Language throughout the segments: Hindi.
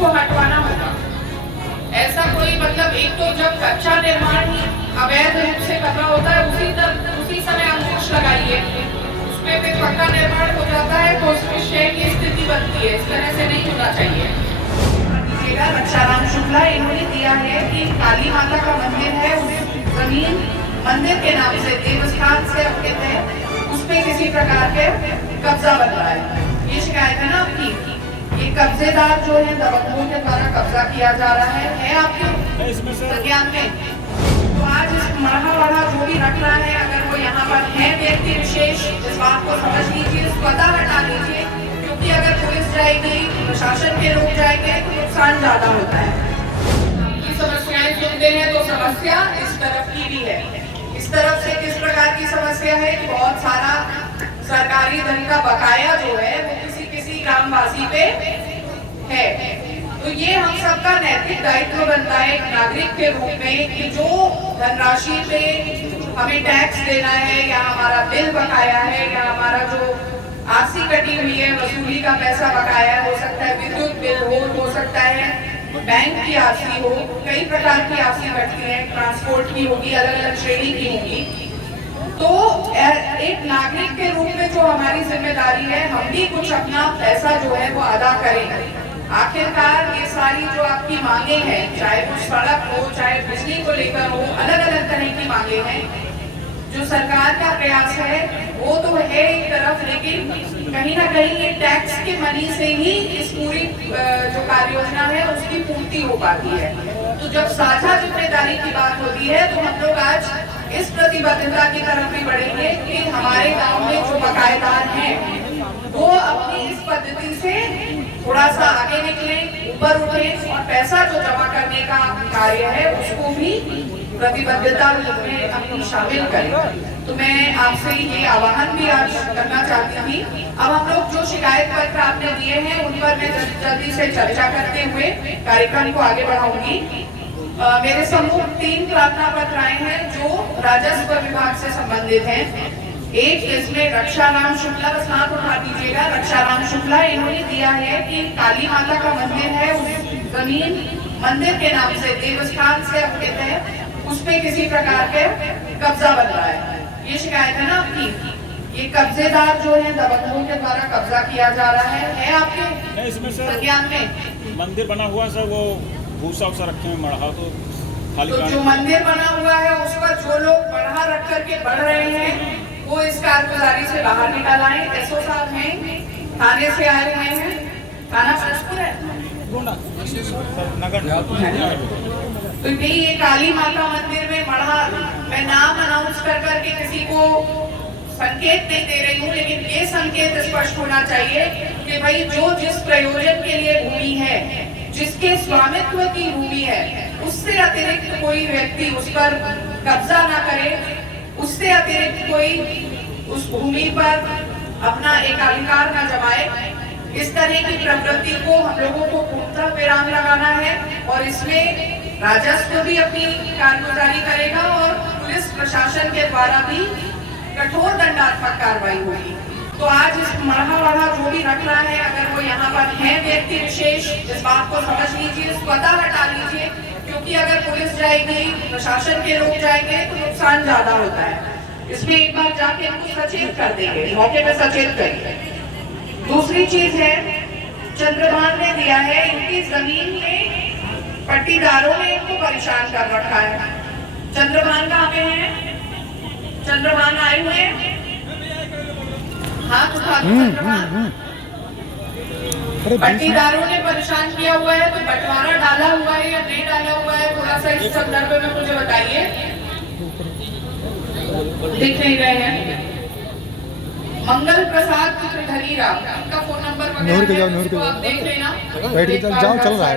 उसको हटवाना होगा। ऐसा कोई मतलब एक तो जब कच्चा निर्माण ही अवैध रूप से कर रहा होता है उसी समय अंकुश लगाइए, उसमें फिर पक्का निर्माण हो जाता है तो उसमें क्षय की स्थिति बनती है। इस तरह से नहीं होना चाहिए। रक्षाराम शुक्ला इन्होंने दिया है कि काली माता का मंदिर है, उस जमीन मंदिर के नाम से देवस्थान से अंकित है, उस पे किसी प्रकार के कब्जा बन रहा है। ये शिकायत है ना आपकी, ये कब्जेदार जो है दबंगों के द्वारा कब्जा किया जा रहा है आपके संज्ञान में। तो आज इस मढ़ा जो भी रख रहा है, अगर वो यहाँ पर है व्यक्ति विशेष, इस बात को समझ लीजिए, स्वतः हटा लीजिए, क्योंकि अगर पुलिस जाएगी, प्रशासन के लोग जाएंगे तो नुकसान ज्यादा होता है। आपकी समस्याएं सुनते हैं तो समस्या इस तरफ की भी है। इस तरफ से किस प्रकार की समस्या है कि बहुत सारा सरकारी धन का बकाया जो है वो किसी ग्रामवासी पे है। तो ये हम सबका नैतिक दायित्व बनता है एक नागरिक के रूप में कि जो धनराशि पे हमें टैक्स देना है या हमारा बिल बकाया है या हमारा जो आरसी कटी हुई है, वसूली का पैसा बकाया हो सकता है, विद्युत बिल हो सकता है, बैंक की आरसी हो, कई प्रकार की आरसी कटती है, ट्रांसपोर्ट की होगी, अलग अलग श्रेणी की होगी। तो एक नागरिक के रूप में जो हमारी जिम्मेदारी है, हम भी कुछ अपना पैसा जो है वो अदा करें। आखिरकार ये सारी जो आपकी मांगे हैं, चाहे वो सड़क हो, चाहे बिजली को लेकर हो, अलग अलग तरह की मांगे हैं। जो सरकार का प्रयास है वो तो है एक तरफ, लेकिन कहीं ना कहीं ये टैक्स के मनी से ही इस पूरी जो कार्य योजना है उसकी पूर्ति हो पाती है। तो जब साझा जिम्मेदारी की बात होती है तो हम लोग आज इस प्रतिबद्धता की तरफ भी बढ़ेंगे कि हमारे गांव में जो बकायेदार हैं वो अपनी इस पद्धति से थोड़ा सा आगे निकले, ऊपर उठे और पैसा जो जमा करने का कार्य है उसको भी प्रतिबद्धता में अपनी शामिल करें। तो मैं आपसे ये आह्वान भी आज करना चाहती थी। अब हम लोग जो शिकायत पत्र आपने दिए हैं उन पर मैं जल्दी से चर्चा करते हुए कार्यक्रम को आगे बढ़ाऊंगी। मेरे सम्मुख 3 प्रार्थना पत्र आए हैं जो राजस्व विभाग से संबंधित हैं। एक इसमें रक्षाराम शुक्ला, बस हाथ उठा दीजिएगा, रक्षाराम शुक्ला इन्होंने दिया है कि काली माता का मंदिर है, उस जमीन मंदिर के नाम से देवस्थान से अंकित है, उस पे किसी प्रकार के कब्जा बन रहा है। ये शिकायत है ना आपकी, ये कब्जेदार जो है दबंगों के द्वारा कब्जा किया जा रहा है आपके इसमें संज्ञान में। मंदिर बना हुआ सर, वो भूसा उसा रखे हुए मढ़ा तो खाली। तो जो मंदिर बना हुआ है उस पर जो लोग मढ़ा रख करके बढ़ रहे हैं वो इस कारगुजारी से बाहर निकल आए। एसओ साहब हैं, थाने से आए हुए हैं, थाना फिरोजपुर है। तो ये काली माता मंदिर में मढ़ा, मैं नाम अनाउंस कर करके किसी को संकेत नहीं दे रही हूँ, लेकिन ये संकेत स्पष्ट होना चाहिए कि भाई जो जिस प्रयोजन के लिए भूमि है, जिसके स्वामित्व की भूमि है, उससे अतिरिक्त कोई व्यक्ति उस पर कब्जा ना करे, उससे अतिरिक्त कोई उस भूमि पर अपना एकाधिकार न जमाए। इस तरह की प्रवृत्ति को हम लोगों को पूर्णतः विराम लगाना है और इसमें राजस्व भी अपनी कारगुजारी करेगा और पुलिस प्रशासन के द्वारा भी कठोर दंडात्मक कार्रवाई होगी। तो आज इस मढ़ा जो भी रख रहा है, अगर वो यहाँ पर है व्यक्ति विशेष, इस बात को समझ लीजिए, स्वतः हटा लीजिए, क्योंकि अगर पुलिस जाएगी, प्रशासन के लोग जाएंगे तो नुकसान ज्यादा होता है। इसमें एक बार जाके हमको सचेत कर देंगे, मौके पे सचेत करेंगे। दूसरी चीज है, चंद्रभान ने दिया है, इनकी जमीन में पट्टीदारों ने इनको परेशान कर रखा है। चंद्रभान कहाँ पे है? चंद्रभान आए हुए हैं, हाथ उठा दो। चंद्रभान पट्टीदारों ने परेशान किया हुआ है, तो बंटवारा डाला हुआ है या नहीं डाला हुआ है, थोड़ा सा इस संदर्भ में मुझे बताइए। दिख नहीं रहे हैं। मंगल प्रसाद धनीराम, इनका फोन नंबर वगैरह आप देख लेना, चल रहा है।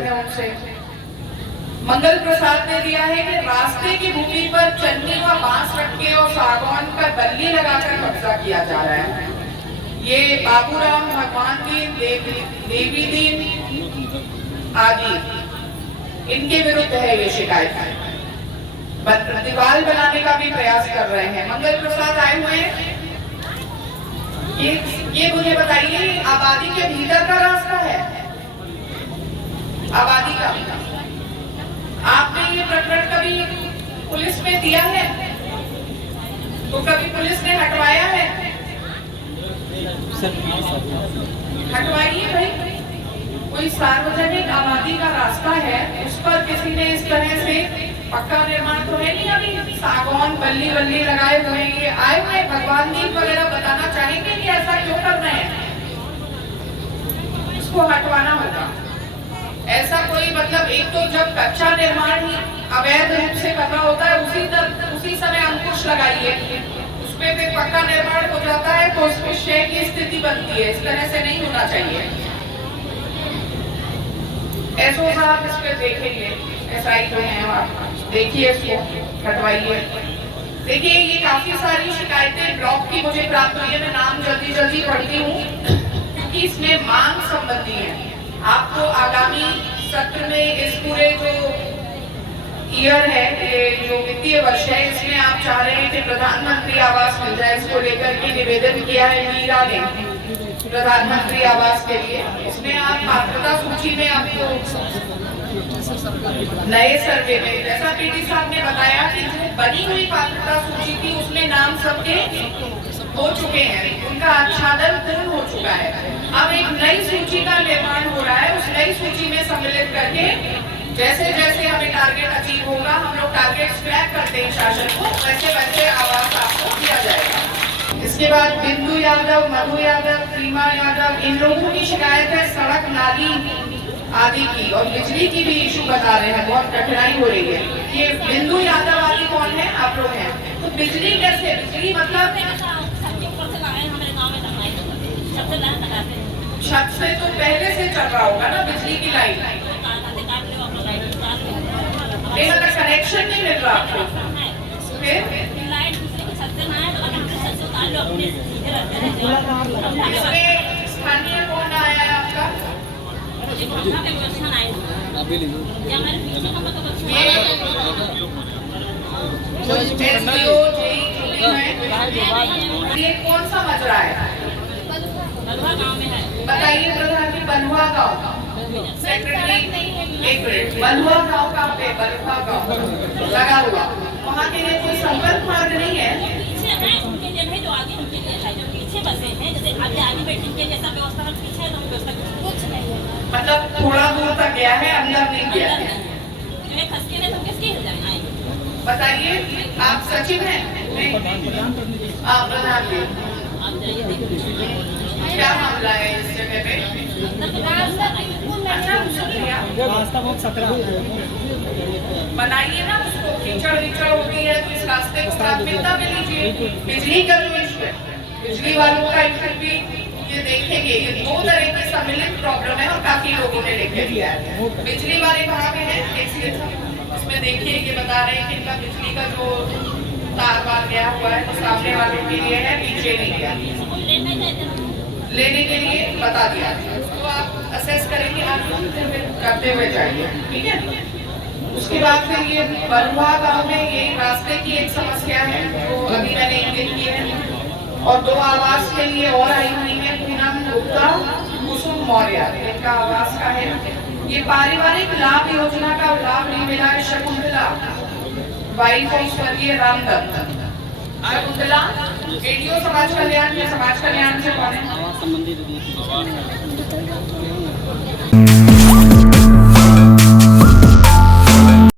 मंगल प्रसाद ने दिया है कि रास्ते की भूमि पर चन्नी व बांस रख के और सागवान का बल्ली लगाकर कब्जा किया जा रहा है। ये बाबूराम, भगवान दीन, देवी दीन आदि इनके विरुद्ध है ये शिकायत। दीवार बनाने का भी प्रयास कर रहे हैं। मंगल प्रसाद आए हुए हैं। ये मुझे बताइए, आबादी के भीतर का रास्ता है, आबादी का। आपने ये प्रकरण कभी पुलिस में दिया है? तो कभी पुलिस ने हटवाया है? हटवाइए भाई। कोई सार्वजनिक आबादी का रास्ता है, उस पर किसी ने इस तरह से पक्का निर्माण तो है नहीं, अभी सागौन बल्ली बल्ली लगाए हुए हैं, ये आए हुए भगवान दीप वगैरह बताना चाहेंगे कि ऐसा क्यों कर रहे हैं? इसको हटवाना होगा। ऐसा कोई मतलब, एक तो जब कच्चा निर्माण ही अवैध रूप से कर रहा होता है उसी समय अंकुश लगाइए, उसमें फिर पक्का निर्माण हो जाता है तो उसमें क्षय की स्थिति बनती है। इस तरह से नहीं होना चाहिए। ऐसो साहब इस पे देखेंगे, SI जो है आप देखिए, इसको हटवाइए। देखिए ये काफी सारी शिकायतें ब्लॉक की मुझे प्राप्त हुई है, मैं नाम जल्दी जल्दी पढ़ती हूँ क्योंकि इसमें मांग संबंधी है। आपको आगामी सत्र में इस पूरे जो ईयर है, ये जो वित्तीय वर्ष है, इसमें आप चाह रहे हैं कि प्रधानमंत्री आवास मिल जाए, इसको लेकर के निवेदन किया है मीरा ने प्रधानमंत्री आवास के लिए। इसमें आप पात्रता सूची में आपको नए सर्वे में, जैसा पीडी साहब ने बताया कि जो बनी हुई पात्रता सूची थी उसमें नाम सबके हो चुके हैं, उनका आच्छादन पूर्ण हो चुका है। अब एक नई सूची का निर्माण हो रहा है, उस नई सूची में सम्मिलित करके जैसे जैसे हमें टारगेट अचीव होगा, हम लोग टारगेट ट्रैक करते हैं शासन को, वैसे वैसे आवास आपको दिया जाएगा। इसके बाद बिंदु यादव, मधु यादव, प्रीमा यादव, इन लोगों की शिकायत है सड़क नाली आदि की, और बिजली की भी इशू बता रहे हैं, बहुत कठिनाई हो रही है। ये बिंदु यादव आदि कौन है? आप लोग हैं। तो बिजली कैसे? बिजली मतलब छत से तो पहले से चल रहा होगा ना बिजली की लाइन, नहीं मतलब कनेक्शन नहीं मिल रहा आपको। फिर इसमें स्थानीय कौन आया है आपका? ये कौन सा मजरा है? बताइए प्रधान जी। बलुआ गाँव सेक्रेटरी, एक मिनट, बलुआ गाँव का पे बलुआ गाँव लगा हुआ, वहाँ के लिए कोई संपर्क मार्ग नहीं है? उनके लिए है जो आगे उनके लिए है, जो पीछे बसे हैं, जैसे आगे बैठने के जैसा व्यवस्था हम पीछे है तो व्यवस्था कुछ नहीं है, मतलब थोड़ा दूर तक गया है, अंदर नहीं गया है। जो है खस के लिए तो किसके हो जाए? बताइए आप सचिव हैं? आप प्रधान जी, आप जाइए देखिए क्या मामला है इस जगह पे? अच्छा सुन लिया, रास्ता बहुत सकरा बनाइए ना उसको, कीचड़ विचड़ होती है तो इस रास्ते को प्राथमिकता में लीजिए। बिजली का जो इशू है, बिजली वालों का इशू भी ये देखेंगे। ये दो तरह की सम्मिलित प्रॉब्लम है और काफी लोगों ने लेके दिया है। बिजली वाले कहाँ पे हैं? इसमें देखिए ये बता रहे हैं कि इनका बिजली का जो तार वार गया हुआ है तो सामने वालों के लिए है, पीछे नहीं गया, लेने के लिए बता दिया। तो आप असेस करेंगे, आप करते हुए जाइए, ठीक है। उसके बाद फिर ये बलुआ गांव में ये रास्ते की एक समस्या है जो अभी मैंने इंगित की है, और दो आवास के लिए और आई हुई है, पूनम गुप्ता, कुसुम मौर्य, इनका आवास का है। ये पारिवारिक लाभ योजना का लाभ नहीं मिला है शकुंतला, वाइफ ऑफ स्वर्गीय रामदत्त। शकुंतला वीडियो समाज कल्याण में, समाज कल्याण से कौन है?